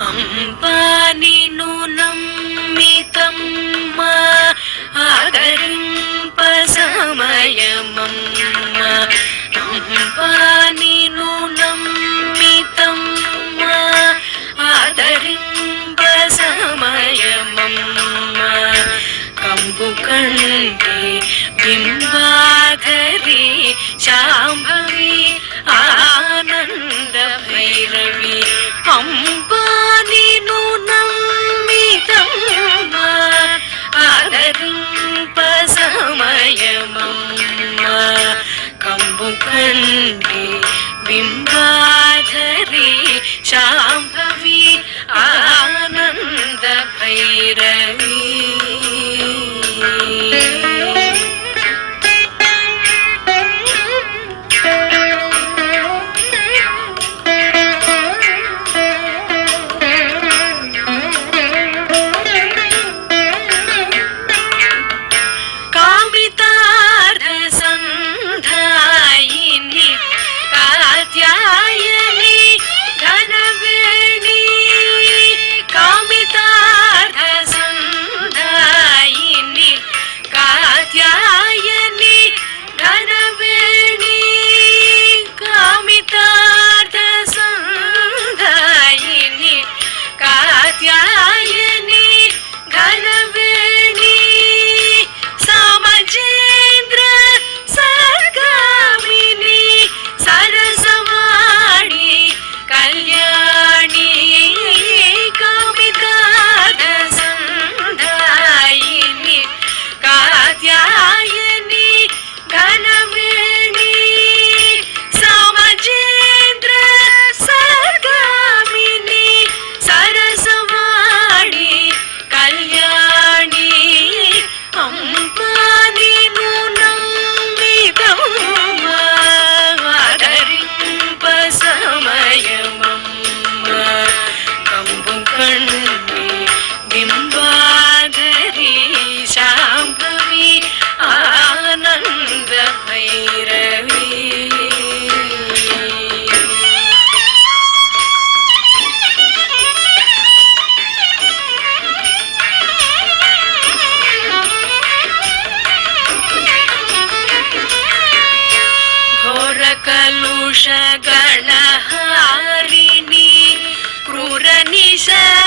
అంబాని నూనమ్మితమ్మ ఆదరింప సమయమమ్మ. అంబాని నూనమ్మితమ్మ ఆదరింప సమయమమ్మ. కంపు కంటే బింబాధరి శాంభవి ఆనంద భైరవి అమ్మ ण्डे बिम्बाधरे शाम्भवी आनन्दभैरवी ಕಣ್ಣು ಬಿಂಬಾಧರಿ ಶಾಂಭವಿ ಆನಂದ ಭೈರವಿ ಘೋರ ಕಲುಷಗಳ Nation!